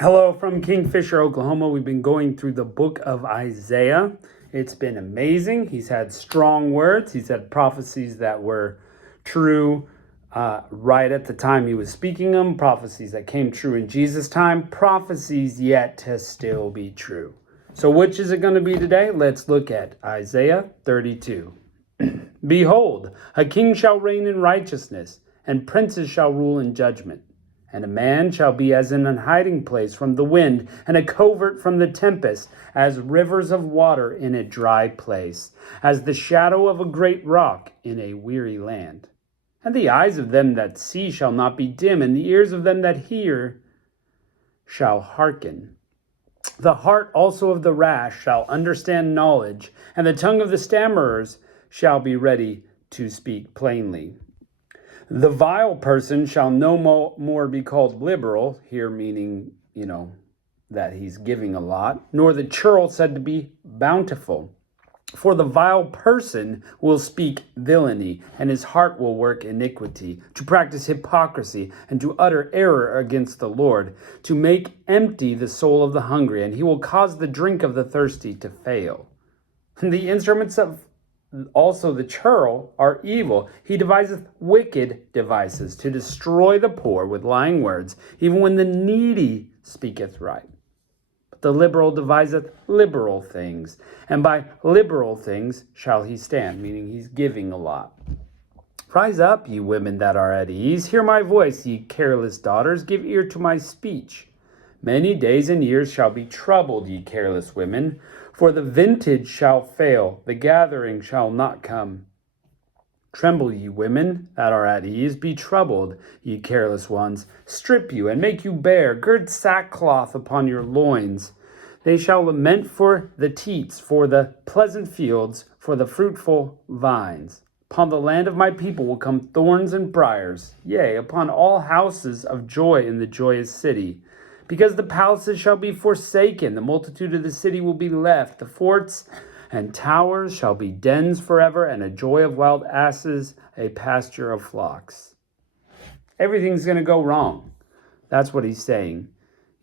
Hello from Kingfisher, Oklahoma. We've been going through the book of Isaiah. It's been amazing. He's had strong words. He's had prophecies that were true right at the time he was speaking them, prophecies that came true in Jesus' time, prophecies yet to still be true. So which is it going to be today? Let's look at Isaiah 32. Behold, a king shall reign in righteousness, and princes shall rule in judgment. And a man shall be as in an hiding place from the wind, and a covert from the tempest, as rivers of water in a dry place, as the shadow of a great rock in a weary land. And the eyes of them that see shall not be dim, and the ears of them that hear shall hearken. The heart also of the rash shall understand knowledge, and the tongue of the stammerers shall be ready to speak plainly. The vile person shall no more be called liberal, here meaning, that he's giving a lot, nor the churl said to be bountiful. For the vile person will speak villainy, and his heart will work iniquity, to practice hypocrisy, and to utter error against the Lord, to make empty the soul of the hungry, and he will cause the drink of the thirsty to fail. And the instruments of also the churl are evil. He deviseth wicked devices to destroy the poor with lying words, even when the needy speaketh right. But the liberal deviseth liberal things, and by liberal things shall he stand, meaning he's giving a lot. Rise up, ye women that are at ease. Hear my voice, ye careless daughters. Give ear to my speech. Many days and years shall be troubled, ye careless women. For the vintage shall fail, the gathering shall not come. Tremble, ye women that are at ease, be troubled, ye careless ones. Strip you, and make you bare, gird sackcloth upon your loins. They shall lament for the teats, for the pleasant fields, for the fruitful vines. Upon the land of my people will come thorns and briars, yea, upon all houses of joy in the joyous city. Because the palaces shall be forsaken, the multitude of the city will be left. The forts and towers shall be dens forever, and a joy of wild asses, a pasture of flocks. Everything's going to go wrong. That's what he's saying.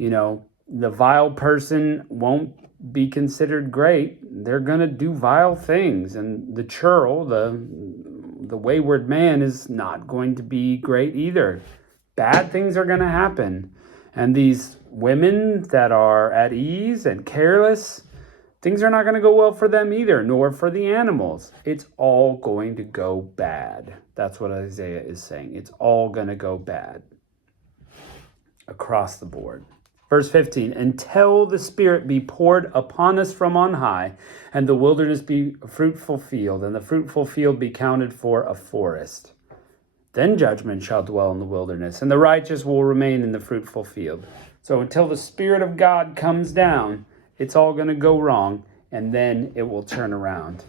The vile person won't be considered great. They're going to do vile things. And the churl, the wayward man, is not going to be great either. Bad things are going to happen. And these women that are at ease and careless, things are not going to go well for them either, nor for the animals. It's all going to go bad. That's what Isaiah is saying. It's all going to go bad across the board. Verse 15, until the Spirit be poured upon us from on high, and the wilderness be a fruitful field, and the fruitful field be counted for a forest. Then judgment shall dwell in the wilderness, and the righteous will remain in the fruitful field. So until the Spirit of God comes down, it's all going to go wrong, and then it will turn around.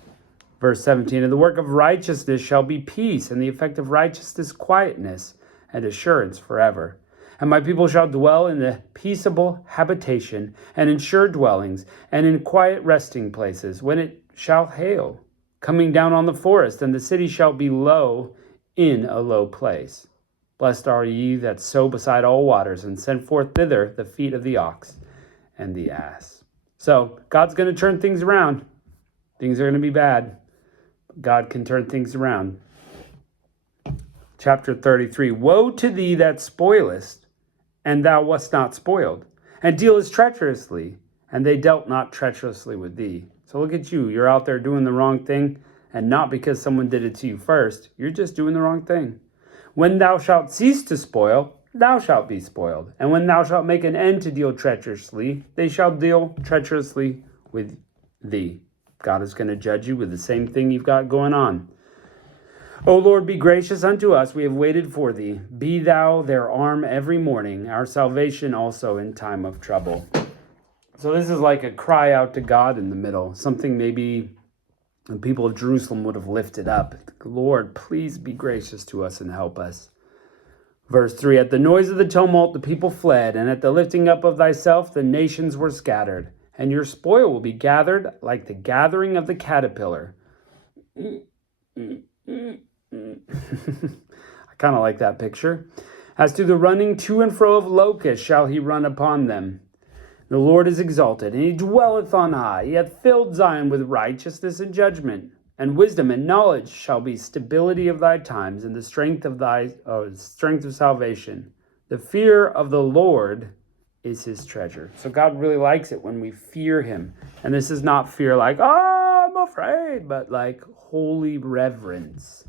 Verse 17, and the work of righteousness shall be peace, and the effect of righteousness quietness, and assurance forever. And my people shall dwell in the peaceable habitation, and in sure dwellings, and in quiet resting places, when it shall hail, coming down on the forest, and the city shall be low, in a low place. Blessed are ye that sow beside all waters, and send forth thither the feet of the ox and the ass. So God's going to turn things around. Things are going to be bad. God can turn things around. Chapter 33. Woe to thee that spoilest, and thou wast not spoiled, and dealest treacherously, and they dealt not treacherously with thee. So look at you. You're out there doing the wrong thing. And not because someone did it to you first. You're just doing the wrong thing. When thou shalt cease to spoil, thou shalt be spoiled. And when thou shalt make an end to deal treacherously, they shall deal treacherously with thee. God is going to judge you with the same thing you've got going on. O Lord, be gracious unto us. We have waited for thee. Be thou their arm every morning, our salvation also in time of trouble. So this is like a cry out to God in the middle. Something maybe the people of Jerusalem would have lifted up. Lord, please be gracious to us and help us. Verse 3, at the noise of the tumult the people fled, and at the lifting up of thyself the nations were scattered. And your spoil will be gathered like the gathering of the caterpillar. I kind of like that picture. As to the running to and fro of locusts shall he run upon them. The Lord is exalted, and he dwelleth on high. He hath filled Zion with righteousness and judgment. And wisdom and knowledge shall be stability of thy times, and the strength of salvation. The fear of the Lord is his treasure. So God really likes it when we fear him. And this is not fear like, oh, I'm afraid, but like holy reverence.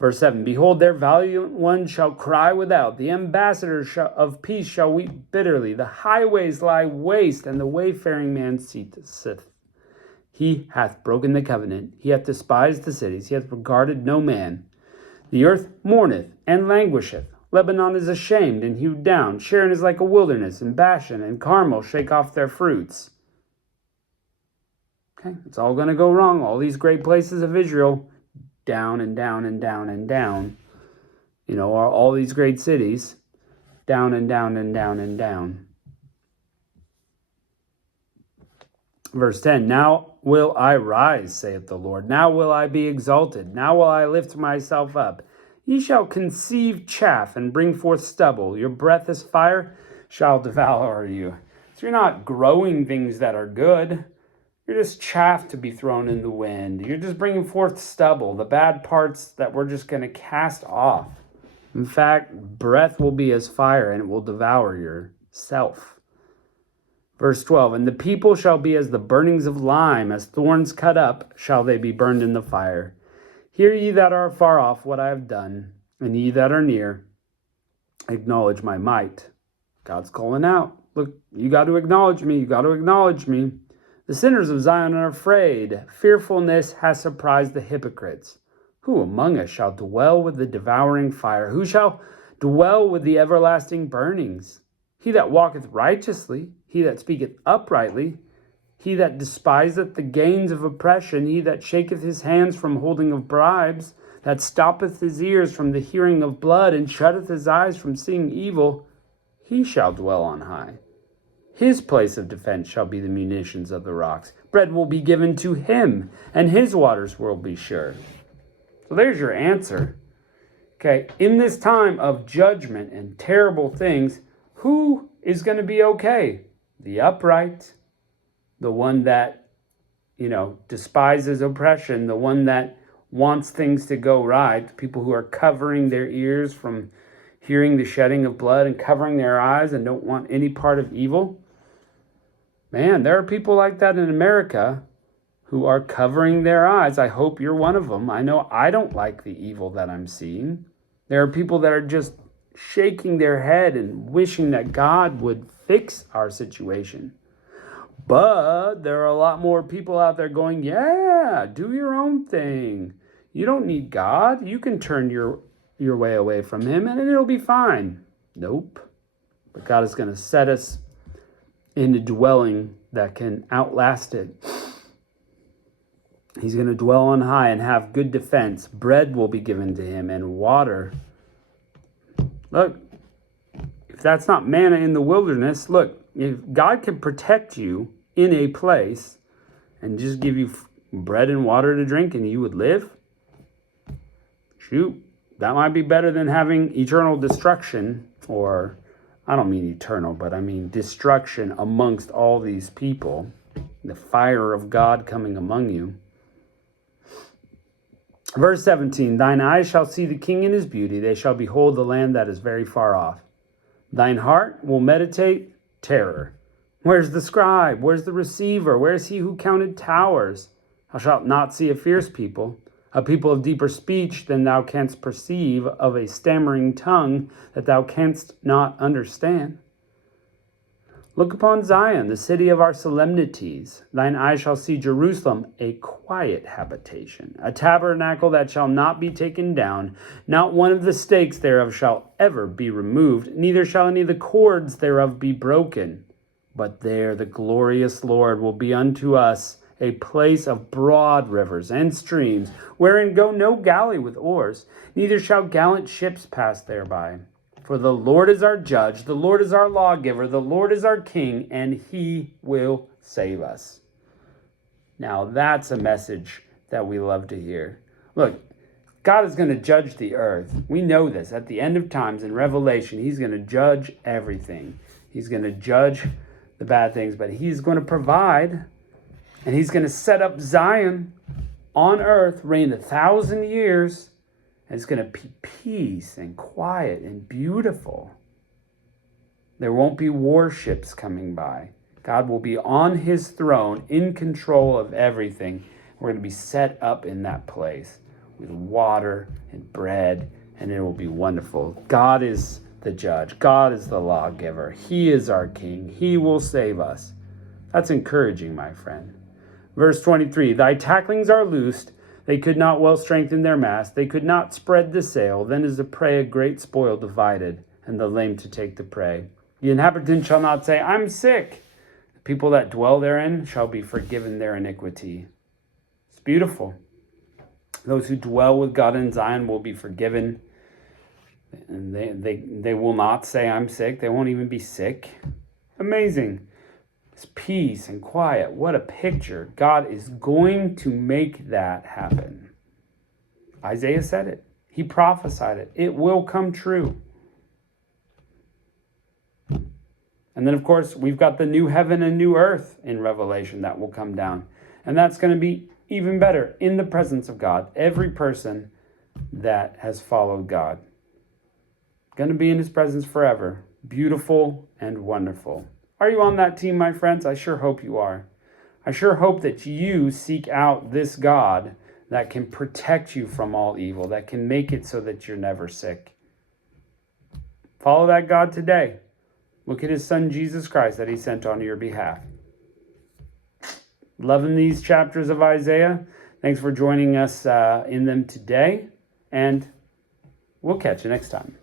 Verse 7, behold, their valiant ones shall cry without. The ambassadors of peace shall weep bitterly. The highways lie waste, and the wayfaring man ceaseth. He hath broken the covenant. He hath despised the cities. He hath regarded no man. The earth mourneth and languisheth. Lebanon is ashamed and hewed down. Sharon is like a wilderness, and Bashan and Carmel shake off their fruits. Okay, it's all going to go wrong. All these great places of Israel, down and down and down and down. You know, all these great cities, down and down and down and down. Verse 10, now will I rise, saith the Lord. Now will I be exalted. Now will I lift myself up. Ye shall conceive chaff and bring forth stubble. Your breath as fire shall devour you. So you're not growing things that are good. You're just chaff to be thrown in the wind. You're just bringing forth stubble, the bad parts that we're just going to cast off. In fact, breath will be as fire, and it will devour yourself. Verse 12, and the people shall be as the burnings of lime, as thorns cut up, shall they be burned in the fire. Hear ye that are far off what I have done, and ye that are near, acknowledge my might. God's calling out. Look, you got to acknowledge me. You got to acknowledge me. The sinners of Zion are afraid. Fearfulness has surprised the hypocrites. Who among us shall dwell with the devouring fire? Who shall dwell with the everlasting burnings? He that walketh righteously, he that speaketh uprightly, he that despiseth the gains of oppression, he that shaketh his hands from holding of bribes, that stoppeth his ears from the hearing of blood, and shutteth his eyes from seeing evil, he shall dwell on high. His place of defense shall be the munitions of the rocks. Bread will be given to him, and his waters will be sure. So there's your answer. Okay, in this time of judgment and terrible things, who is going to be okay? The upright, the one that, despises oppression, the one that wants things to go right, people who are covering their ears from hearing the shedding of blood and covering their eyes and don't want any part of evil. Man, there are people like that in America who are covering their eyes. I hope you're one of them. I know I don't like the evil that I'm seeing. There are people that are just shaking their head and wishing that God would fix our situation. But there are a lot more people out there going, yeah, do your own thing. You don't need God. You can turn your way away from him and it'll be fine. Nope. But God is going to set us in a dwelling that can outlast it. He's going to dwell on high and have good defense. Bread will be given to him and water. Look, if that's not manna in the wilderness, look, if God can protect you in a place and just give you bread and water to drink and you would live, shoot, that might be better than having eternal destruction, or I don't mean eternal, but I mean destruction amongst all these people, the fire of God coming among you. Verse 17, thine eyes shall see the king in his beauty. They shall behold the land that is very far off. Thine heart will meditate terror. Where's the scribe? Where's the receiver? Where's he who counted towers? Thou shalt not see a fierce people, a people of deeper speech than thou canst perceive, of a stammering tongue that thou canst not understand. Look upon Zion, the city of our solemnities. Thine eyes shall see Jerusalem, a quiet habitation, a tabernacle that shall not be taken down. Not one of the stakes thereof shall ever be removed, neither shall any of the cords thereof be broken. But there the glorious Lord will be unto us a place of broad rivers and streams, wherein go no galley with oars, neither shall gallant ships pass thereby. For the Lord is our judge, the Lord is our lawgiver, the Lord is our king, and he will save us. Now that's a message that we love to hear. Look, God is going to judge the earth. We know this. At the end of times in Revelation, he's going to judge everything. He's going to judge the bad things, but he's going to provide, and he's going to set up Zion on earth, reign 1,000 years, and it's going to be peace and quiet and beautiful. There won't be warships coming by. God will be on his throne, in control of everything. We're going to be set up in that place with water and bread, and it will be wonderful. God is the judge. God is the lawgiver. He is our king. He will save us. That's encouraging, my friend. Verse 23, thy tacklings are loosed. They could not well strengthen their mast. They could not spread the sail. Then is the prey a great spoil divided, and the lame to take the prey. The inhabitant shall not say, I'm sick. The people that dwell therein shall be forgiven their iniquity. It's beautiful. Those who dwell with God in Zion will be forgiven. And they will not say, I'm sick. They won't even be sick. Amazing. It's peace and quiet. What a picture. God is going to make that happen. Isaiah said it. He prophesied it. It will come true. And then, of course, we've got the new heaven and new earth in Revelation that will come down. And that's going to be even better in the presence of God. Every person that has followed God. Going to be in his presence forever. Beautiful and wonderful. Are you on that team, my friends? I sure hope you are. I sure hope that you seek out this God that can protect you from all evil, that can make it so that you're never sick. Follow that God today. Look at his son, Jesus Christ, that he sent on your behalf. Loving these chapters of Isaiah. Thanks for joining us in them today, and we'll catch you next time.